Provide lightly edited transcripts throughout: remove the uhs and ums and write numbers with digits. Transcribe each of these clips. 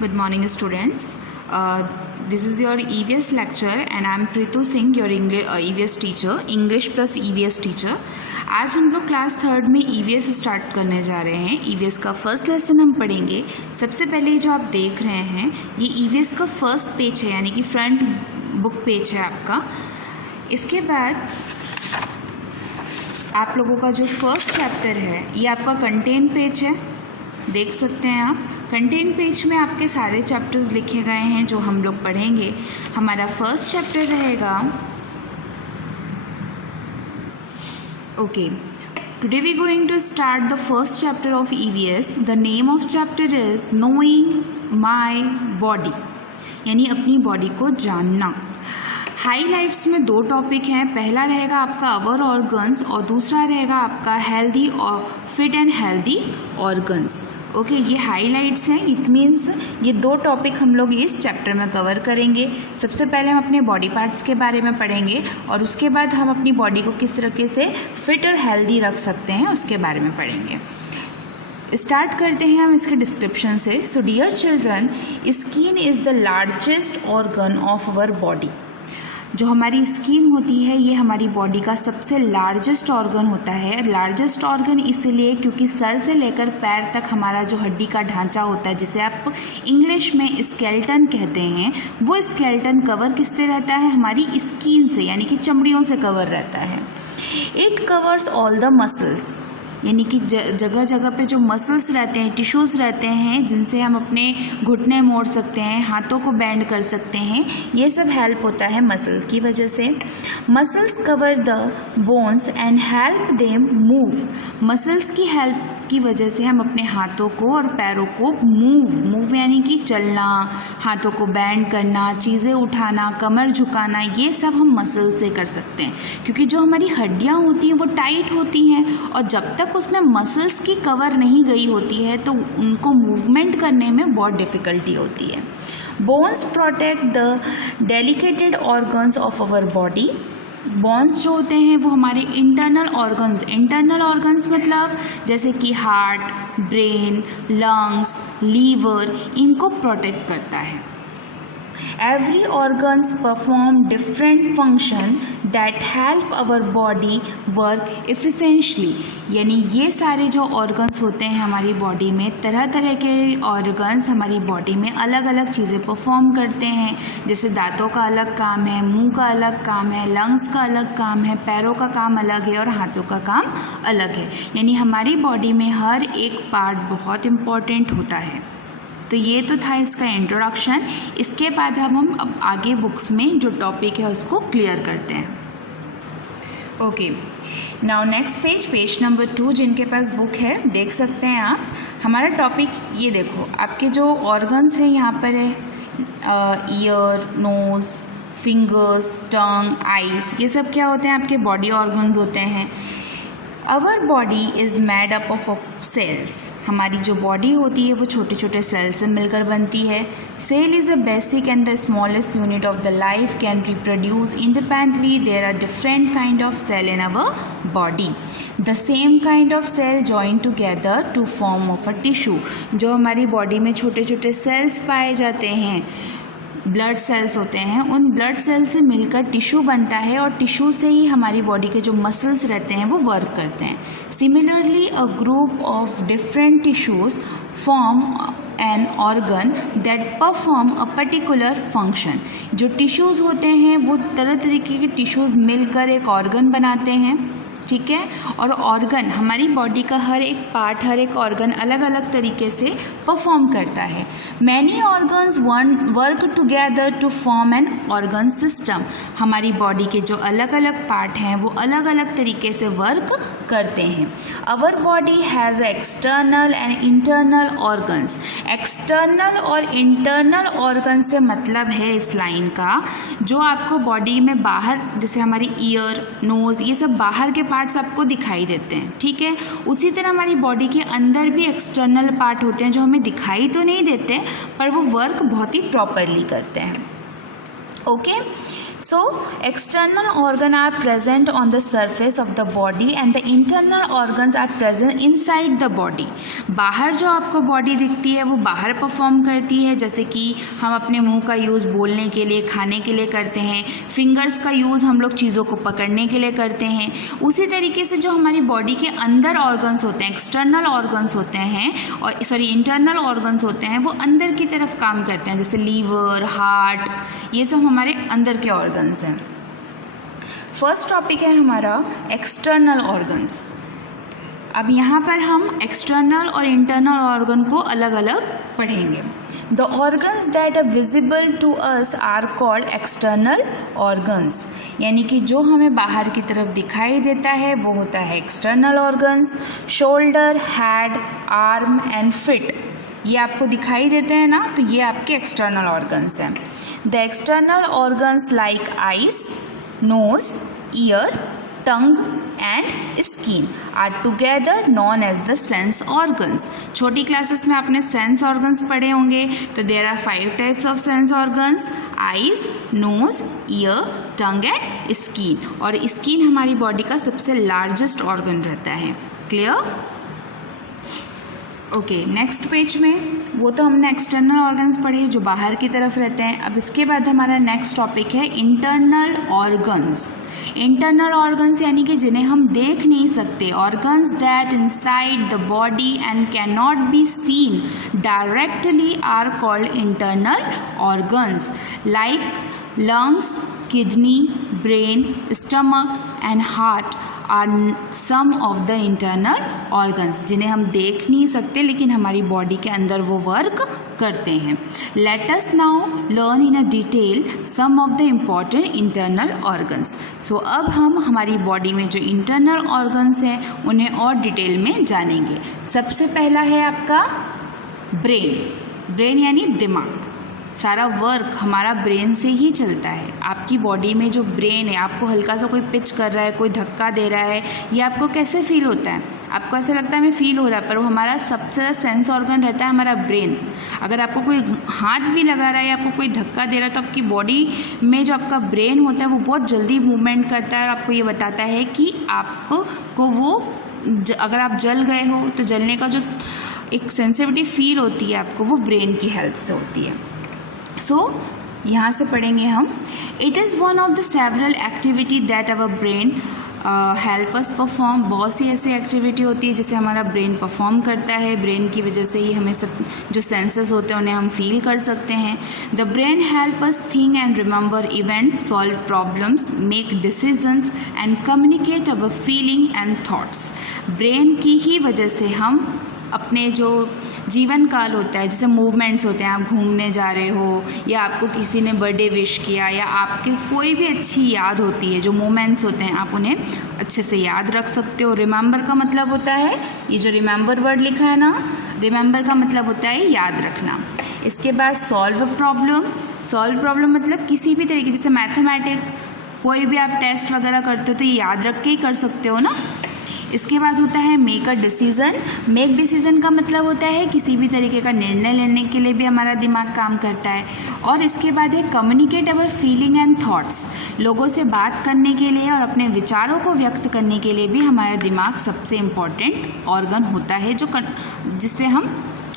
Good morning, students. This is your EVS lecture and I am Pritu Singh, your EVS teacher, English plus EVS teacher. आज हम लोग class 3rd में EVS start करने जा रहे हैं. EVS का फर्स्ट लेसन हम पढ़ेंगे. सबसे पहले जो आप देख रहे हैं ये EVS का फर्स्ट पेज है, यानी कि फ्रंट बुक पेज है आपका. इसके बाद आप लोगों का जो फर्स्ट चैप्टर है ये आपका कंटेंट पेज है, देख सकते हैं आप. कंटेंट पेज में आपके सारे चैप्टर्स लिखे गए हैं जो हम लोग पढ़ेंगे. हमारा फर्स्ट चैप्टर रहेगा today we going to start the first chapter of EVS. The name of chapter is knowing my body, यानी अपनी बॉडी को जानना. हाईलाइट्स में 2 टॉपिक हैं. पहला रहेगा आपका अवर ऑर्गन्स और दूसरा रहेगा आपका हेल्दी और fit and healthy organs. Okay, ये हाईलाइट्स हैं. इट मीन्स ये 2 टॉपिक हम लोग इस चैप्टर में कवर करेंगे. सबसे पहले हम अपने बॉडी पार्ट्स के बारे में पढ़ेंगे और उसके बाद हम अपनी बॉडी को किस तरीके से फिट और हेल्दी रख सकते हैं उसके बारे में पढ़ेंगे. स्टार्ट करते हैं हम इसके डिस्क्रिप्शन से. So dear children, skin is the largest organ of our body. जो हमारी स्किन होती है ये हमारी बॉडी का सबसे लार्जेस्ट ऑर्गन होता है. लार्जेस्ट ऑर्गन इसलिए क्योंकि सर से लेकर पैर तक हमारा जो हड्डी का ढांचा होता है, जिसे आप इंग्लिश में स्केलेटन कहते हैं, वो स्केलेटन कवर किससे रहता है? हमारी स्किन से, यानी कि चमड़ियों से कवर रहता है. It covers all the muscles, यानी कि जगह जगह पे जो मसल्स रहते हैं, टिश्यूज़ रहते हैं, जिनसे हम अपने घुटने मोड़ सकते हैं, हाथों को बेंड कर सकते हैं, ये सब हेल्प होता है मसल की वजह से. Muscles cover the bones and help them move. Muscles की हेल्प की वजह से हम अपने हाथों को और पैरों को मूव यानी कि चलना, हाथों को बेंड करना, चीज़ें उठाना, कमर झुकाना, ये सब हम मसल से कर सकते हैं. क्योंकि जो हमारी हड्डियाँ होती हैं वो टाइट होती हैं और जब तक उसमें मसल्स की कवर नहीं गई होती है तो उनको मूवमेंट करने में बहुत डिफ़िकल्टी होती है. Bones protect the delicated organs of our body. Bones जो होते हैं वो हमारे इंटरनल ऑर्गन्स मतलब जैसे कि हार्ट, ब्रेन, लंग्स, लीवर, इनको प्रोटेक्ट करता है. Every organs perform different function that help our body work efficiently. यानी ये सारे जो ऑर्गन्स होते हैं हमारी बॉडी में, तरह तरह के ऑर्गन्स हमारी बॉडी में अलग अलग चीज़ें परफॉर्म करते हैं. जैसे दांतों का अलग काम है, मुंह का अलग काम है, लंग्स का अलग काम है, पैरों का काम अलग है और हाथों का काम अलग है. यानी हमारी बॉडी में हर एक पार्ट बहुत इम्पॉर्टेंट होता है. तो ये तो था इसका इंट्रोडक्शन. इसके बाद हम अब आगे बुक्स में जो टॉपिक है उसको क्लियर करते हैं. Okay, now next page number 2, जिनके पास बुक है देख सकते हैं आप. हमारा टॉपिक ये देखो, आपके जो ऑर्गन्स हैं यहाँ पर है ईयर, नोज़, फिंगर्स, टंग, आइज़, ये सब क्या होते हैं? आपके बॉडी ऑर्गन्स होते हैं. Our body is made up of cells. हमारी जो बॉडी होती है वो छोटे छोटे सेल से मिलकर बनती है. Cell is a basic and the smallest unit of the life, can reproduce independently. There are different kind of cell in our body. The same kind of cell join together to form of a tissue. जो हमारी body में छोटे छोटे sales पाए जाते हैं, blood cells होते हैं, उन ब्लड सेल से मिलकर टिश्यू बनता है और टिश्यू से ही हमारी बॉडी के जो मसल्स रहते हैं वो वर्क करते हैं. Similarly a group of different tissues form an organ that perform a particular function. जो टिश्यूज़ होते हैं वो तरह तरीके के टिश्यूज़ मिलकर एक ऑर्गन बनाते हैं, ठीक है. और ऑर्गन, हमारी बॉडी का हर एक पार्ट, हर एक ऑर्गन अलग अलग तरीके से परफॉर्म करता है. Many organs work together to form an organ system. हमारी बॉडी के जो अलग अलग पार्ट हैं वो अलग अलग तरीके से वर्क करते हैं. Our body has external and internal organs. External और इंटरनल ऑर्गन से मतलब है इस लाइन का, जो आपको बॉडी में बाहर, जैसे हमारी ईयर, नोज़, ये सब बाहर के पार्ट्स आपको दिखाई देते हैं, ठीक है. उसी तरह हमारी बॉडी के अंदर भी एक्सटर्नल पार्ट होते हैं जो हमें दिखाई तो नहीं देते पर वो वर्क बहुत ही प्रॉपरली करते हैं. Okay, So external organ are present on the surface of the body and the internal organs are present inside the body. बाहर जो आपको बॉडी दिखती है वो बाहर परफॉर्म करती है, जैसे कि हम अपने मुंह का यूज़ बोलने के लिए, खाने के लिए करते हैं, फिंगर्स का यूज़ हम लोग चीज़ों को पकड़ने के लिए करते हैं। उसी तरीके से जो हमारी बॉडी के अंदर ऑर्गन्स होते हैं, एक्सटर्नल ऑर्गन्स होते हैं और इंटरनल ऑर्गन्स होते हैं, वो अंदर की तरफ काम करते हैं, जैसे लीवर, हार्ट, ये सब हमारे अंदर के ऑर्गन्स हैं। फर्स्ट टॉपिक है हमारा एक्सटर्नल ऑर्गन्स। अब यहाँ पर हम एक्सटर्नल और इंटरनल ऑर्गन को अलग अलग पढ़ेंगे। The organs that are visible to us are called external organs, यानी कि जो हमें बाहर की तरफ दिखाई देता है वो होता है external organs. Shoulder, head, arm and feet, ये आपको दिखाई देते हैं ना, तो ये आपके एक्सटर्नल ऑर्गन्स हैं। The external organs like eyes, nose, ear, tongue and skin are together known as the sense organs. छोटी क्लासेस में आपने सेंस ऑर्गन्स पढ़े होंगे, तो there are 5 types of sense organs: eyes, nose, ear, tongue and skin. और skin हमारी body का सबसे लार्जेस्ट ऑर्गन रहता है। क्लियर? ओके, नेक्स्ट पेज में वो तो हमने एक्सटर्नल ऑर्गन्स पढ़े जो बाहर की तरफ रहते हैं। अब इसके बाद हमारा नेक्स्ट टॉपिक है इंटरनल ऑर्गन्स। इंटरनल ऑर्गन्स यानी कि जिन्हें हम देख नहीं सकते, organs that inside the body and can not be seen directly are called internal organs, like lungs, kidney, brain, stomach and heart are some of the internal organs, जिन्हें हम देख नहीं सकते लेकिन हमारी बॉडी के अंदर वो वर्क करते हैं। Let us now learn in a detail some of the important internal organs. So अब हम हमारी बॉडी में जो internal organs हैं उन्हें और डिटेल में जानेंगे। सबसे पहला है आपका ब्रेन। ब्रेन यानी दिमाग। सारा वर्क हमारा ब्रेन से ही चलता है। आपकी बॉडी में जो ब्रेन है, आपको हल्का सा कोई पिच कर रहा है, कोई धक्का दे रहा है, ये आपको कैसे फील होता है? आपको ऐसा लगता है हमें फील हो रहा है, पर वो हमारा सबसे ज़्यादा सेंस ऑर्गन रहता है हमारा ब्रेन। अगर आपको कोई हाथ भी लगा रहा है या आपको कोई धक्का दे रहा है तो आपकी बॉडी में जो आपका ब्रेन होता है वो बहुत जल्दी मूवमेंट करता है और आपको ये बताता है कि आपको वो अगर आप जल गए हो तो जलने का जो एक सेंसिटिविटी फील होती है आपको, वो ब्रेन की हेल्प से होती है। सो यहाँ से पढ़ेंगे हम। It is one of the several activity that our brain help us perform. बहुत सी ऐसी एक्टिविटी होती है जिसे हमारा ब्रेन परफॉर्म करता है। ब्रेन की वजह से ही हमें सब जो सेंसेस होते हैं उन्हें हम फील कर सकते हैं। The brain help us think and remember events, solve problems, make decisions and communicate our feeling and thoughts. Brain की ही वजह से हम अपने जो जीवन काल होता है, जैसे मूवमेंट्स होते हैं, आप घूमने जा रहे हो या आपको किसी ने बर्थडे विश किया या आपके कोई भी अच्छी याद होती है, जो मोमेंट्स होते हैं आप उन्हें अच्छे से याद रख सकते हो। रिमेंबर का मतलब होता है, ये जो रिमेंबर वर्ड लिखा है ना, रिमेंबर का मतलब होता है याद रखना। इसके बाद सॉल्व प्रॉब्लम। सॉल्व प्रॉब्लम मतलब किसी भी तरीके, जैसे मैथमेटिक कोई भी आप टेस्ट वगैरह करते हो तो ये याद रख के ही कर सकते हो ना। इसके बाद होता है make a decision. Make decision का मतलब होता है किसी भी तरीके का निर्णय लेने के लिए भी हमारा दिमाग काम करता है। और इसके बाद है communicate our feeling and thoughts. लोगों से बात करने के लिए और अपने विचारों को व्यक्त करने के लिए भी हमारा दिमाग सबसे इम्पॉर्टेंट ऑर्गन होता है, जो जिससे हम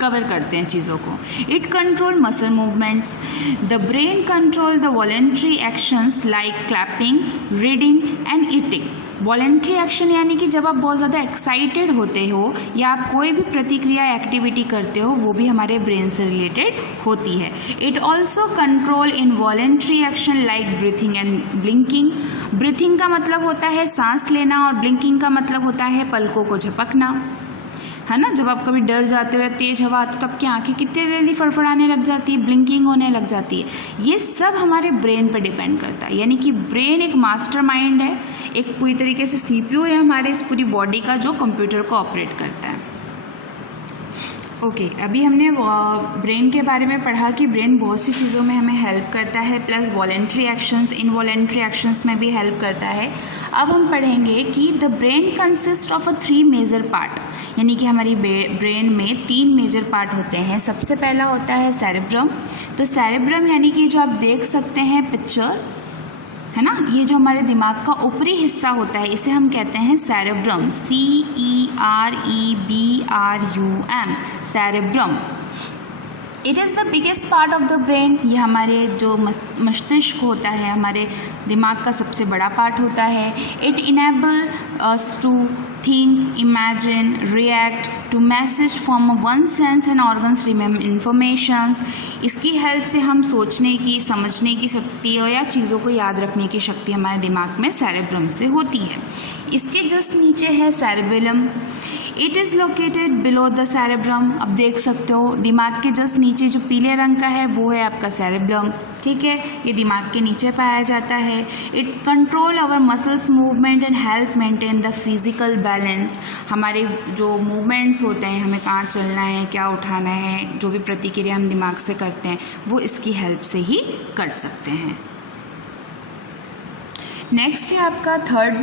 कवर करते हैं चीज़ों को। It control muscle movements. The brain control the voluntary actions like clapping, reading and eating. Voluntary action यानी कि जब आप बहुत ज़्यादा एक्साइटेड होते हो या आप कोई भी प्रतिक्रिया एक्टिविटी करते हो, वो भी हमारे ब्रेन से रिलेटेड होती है। It also control in voluntary action like breathing and blinking. Breathing का मतलब होता है सांस लेना और ब्लिंकिंग का मतलब होता है पलकों को झपकना, है ना। जब आप कभी डर जाते हो या तेज़ हवा आती है तो आपकी आंखें कितनी जल्दी फड़फड़ाने लग जाती है, ब्लिंकिंग होने लग जाती है। ये सब हमारे ब्रेन पर डिपेंड करता है। यानी कि ब्रेन एक मास्टरमाइंड है, एक पूरी तरीके से सीपीयू है हमारे इस पूरी बॉडी का, जो कंप्यूटर को ऑपरेट करता है। ओके, अभी हमने ब्रेन के बारे में पढ़ा कि ब्रेन बहुत सी चीज़ों में हमें हेल्प करता है, plus voluntary actions, involuntary actions में भी हेल्प करता है। अब हम पढ़ेंगे कि the brain consist of 3 major part, यानी कि हमारी ब्रेन में 3 मेजर पार्ट होते हैं। सबसे पहला होता है सेरेब्रम। तो सेरेब्रम यानी कि जो आप देख सकते हैं पिक्चर, है ना। ये जो हमारे दिमाग का ऊपरी हिस्सा होता है इसे हम कहते हैं cerebrum, CEREBRUM, cerebrum. It is the biggest part of the brain. ये हमारे जो मस्तिष्क होता है, हमारे दिमाग का सबसे बड़ा पार्ट होता है। It enable us to think, imagine, react to message from one sense and organs remember informations। इसकी हेल्प से हम सोचने की, समझने की शक्ति और या चीज़ों को याद रखने की शक्ति हमारे दिमाग में सेरेब्रम से होती है। इसके जस्ट नीचे है cerebellum. It is located below the cerebrum. अब देख सकते हो दिमाग के जस्ट नीचे जो पीले रंग का है वो है आपका सेरेब्रम, ठीक है। ये दिमाग के नीचे पाया जाता है। It control our muscles movement and help maintain the physical balance. हमारे जो मूवमेंट्स होते हैं, हमें कहाँ चलना है, क्या उठाना है, जो भी प्रतिक्रिया हम दिमाग से करते हैं वो इसकी हेल्प से ही कर सकते हैं। नेक्स्ट है आपका third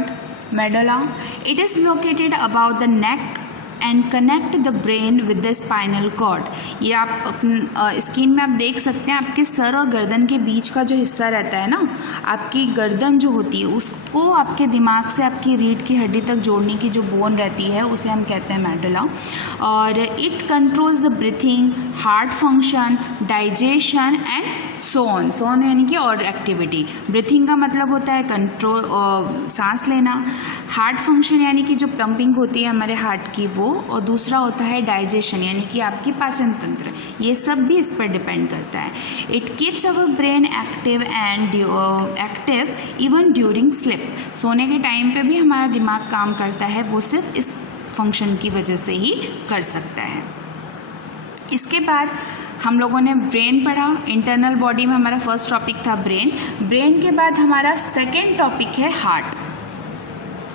medulla. It is located about the neck and connect the brain with the spinal cord. ये आप स्क्रीन में आप देख सकते हैं, आपके सर और गर्दन के बीच का जो हिस्सा रहता है ना, आपकी गर्दन जो होती है उसको आपके दिमाग से आपकी रीढ़ की हड्डी तक जोड़ने की जो बोन रहती है उसे हम कहते हैं मेडुला। और it controls the breathing, heart function, digestion and so on. So on यानी कि और एक्टिविटी। ब्रीथिंग का मतलब होता है कंट्रोल, सांस लेना। हार्ट फंक्शन यानी कि जो पंपिंग होती है हमारे हार्ट की वो, और दूसरा होता है डाइजेशन यानी कि आपकी पाचन तंत्र। ये सब भी इस पर डिपेंड करता है। It keeps our brain active and active even during sleep. सोने के टाइम पे भी हमारा दिमाग काम करता है, वो सिर्फ इस फंक्शन की वजह से ही कर सकता है। इसके बाद हम लोगों ने ब्रेन पढ़ा। इंटरनल बॉडी में हमारा फर्स्ट टॉपिक था ब्रेन। ब्रेन के बाद हमारा सेकेंड टॉपिक है हार्ट।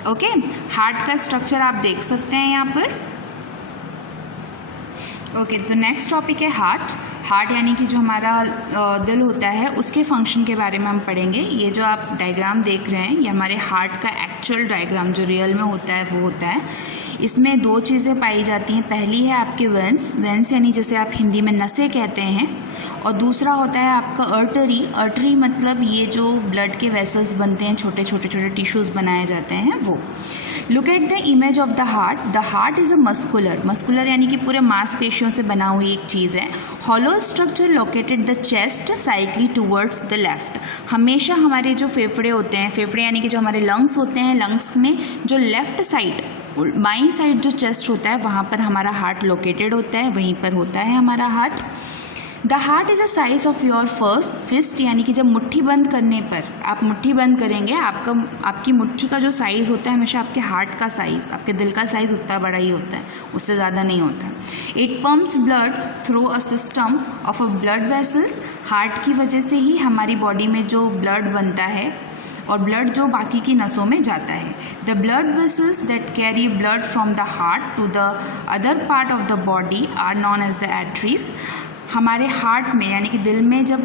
ओके, हार्ट का स्ट्रक्चर आप देख सकते हैं यहाँ पर। ओके, तो नेक्स्ट टॉपिक है हार्ट। हार्ट यानी कि जो हमारा दिल होता है उसके फंक्शन के बारे में हम पढ़ेंगे। ये जो आप डायग्राम देख रहे हैं ये हमारे हार्ट का एक्चुअल डायग्राम जो रियल में होता है वो होता है। इसमें दो चीज़ें पाई जाती हैं। पहली है आपके वेंस, वेंस यानी जैसे आप हिंदी में नसें कहते हैं, और दूसरा होता है आपका अर्टरी। अर्टरी मतलब ये जो ब्लड के वेसल्स बनते हैं, छोटे छोटे टिश्यूज़ बनाए जाते हैं वो। Look at the image of the heart. The heart is a muscular यानी कि पूरे मांसपेशियों से बना हुई एक चीज़ है। Hollow structure located the chest slightly towards the left. हमेशा हमारे जो फेफड़े होते हैं, फेफड़े यानी कि जो हमारे लंग्स होते हैं, लंग्स में जो लेफ्ट साइड, बाईं साइड जो चेस्ट होता है वहाँ पर हमारा हार्ट लोकेटेड होता है, वहीं पर होता है हमारा heart. The heart is a size of your first fist, यानी कि जब मुट्ठी बंद करने पर आप मुट्ठी बंद करेंगे, आपकी मुट्ठी का जो साइज़ होता है हमेशा आपके हार्ट का साइज़, आपके दिल का साइज़ उतना बड़ा ही होता है, उससे ज़्यादा नहीं होता। It pumps blood through a system of a blood vessels. Heart की वजह से ही हमारी बॉडी में जो ब्लड बनता है और ब्लड जो बाकी की नसों में जाता है। The blood vessels that carry blood from the heart to the other part of the body are known as the arteries. हमारे हार्ट में यानी कि दिल में जब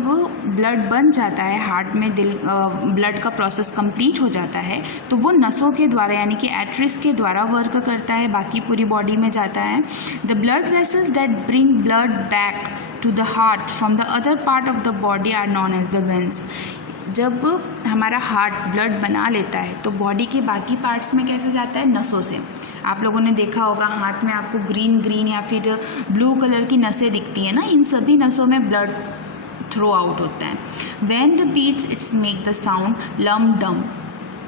ब्लड बन जाता है, हार्ट में ब्लड का प्रोसेस कंप्लीट हो जाता है तो वो नसों के द्वारा यानी कि आर्टरीज के द्वारा वर्क करता है, बाकी पूरी बॉडी में जाता है। The blood vessels that bring blood back to the heart from the other part of the body are known as the veins. जब हमारा हार्ट ब्लड बना लेता है तो बॉडी के बाकी पार्ट्स में कैसे जाता है? नसों से। आप लोगों ने देखा होगा हाथ में आपको ग्रीन या फिर ब्लू कलर की नसें दिखती हैं ना, इन सभी नसों में ब्लड थ्रो आउट होता है। When the beats its make the sound lub dub.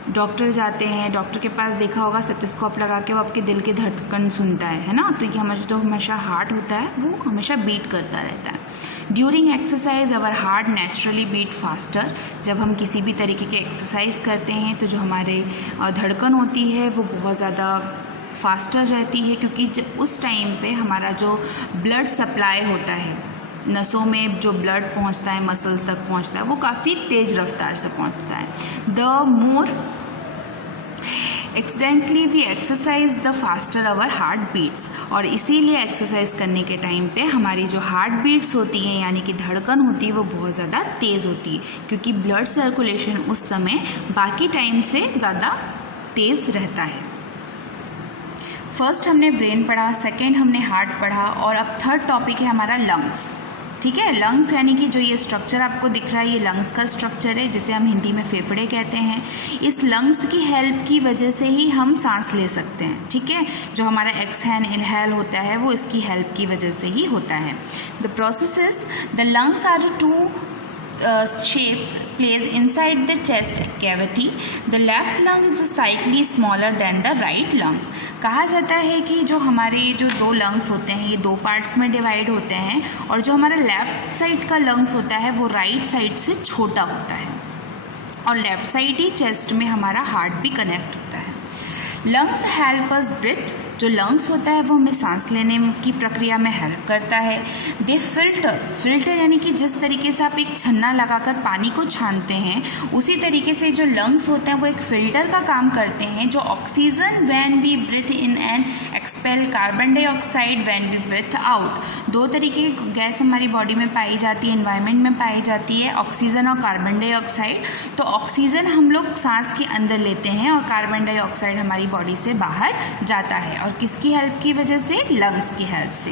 Doctor जाते हैं, डॉक्टर के पास देखा होगा स्टेथोस्कोप लगा के वो आपके दिल की धड़कन सुनता है ना, तो ये हमेशा हार्ट होता है वो हमेशा बीट करता रहता है। During exercise our heart naturally beat faster. जब हम किसी भी तरीके के एक्सरसाइज करते हैं तो जो हमारे धड़कन होती है वो बहुत ज़्यादा फास्टर रहती है, क्योंकि उस टाइम पे हमारा जो ब्लड सप्लाई होता है, नसों में जो ब्लड पहुंचता है, मसल्स तक पहुंचता है, वो काफ़ी तेज़ रफ्तार से पहुंचता है। The more accidentally we exercise the faster our heart beats. और इसीलिए एक्सरसाइज करने के टाइम पे हमारी जो हार्ट बीट्स होती हैं यानी कि धड़कन होती है वो बहुत ज़्यादा तेज़ होती है, क्योंकि ब्लड सर्कुलेशन उस समय बाकी टाइम से ज़्यादा तेज़ रहता है। फर्स्ट हमने ब्रेन पढ़ा, सेकेंड हमने हार्ट पढ़ा, और अब थर्ड टॉपिक है हमारा लंग्स। ठीक है। लंग्स यानी कि जो ये स्ट्रक्चर आपको दिख रहा है ये लंग्स का स्ट्रक्चर है, जिसे हम हिंदी में फेफड़े कहते हैं। इस लंग्स की हेल्प की वजह से ही हम सांस ले सकते हैं, ठीक है। जो हमारा एक्सहेल इनहेल होता है वो इसकी हेल्प की वजह से ही होता है। The process is the lungs are two shapes placed inside the chest cavity. The left lung is slightly smaller than the right lungs. कहा जाता है कि जो हमारे जो दो लंग्स होते हैं ये दो पार्ट्स में डिवाइड होते हैं, और जो हमारा लेफ्ट साइड का लंग्स होता है वो राइट साइड से छोटा होता है, और लेफ्ट साइड ही चेस्ट में हमारा हार्ट भी कनेक्ट होता है। लंग्स हेल्प अस ब्रीथ, जो लंग्स होता है वो हमें सांस लेने की प्रक्रिया में हेल्प करता है। दे फिल्टर यानी कि जिस तरीके से आप एक छन्ना लगाकर पानी को छानते हैं, उसी तरीके से जो लंग्स होते हैं वो एक फिल्टर का काम करते हैं, जो oxygen when we breathe in and expel carbon dioxide when we breathe out. दो तरीके की गैस हमारी बॉडी में पाई जाती है, एनवायरनमेंट में पाई जाती है, ऑक्सीजन और कार्बन डाइऑक्साइड। तो ऑक्सीजन हम लोग सांस के अंदर लेते हैं और कार्बन डाइऑक्साइड हमारी बॉडी से बाहर जाता है, और किसकी हेल्प की वजह से? लंग्स की हेल्प से।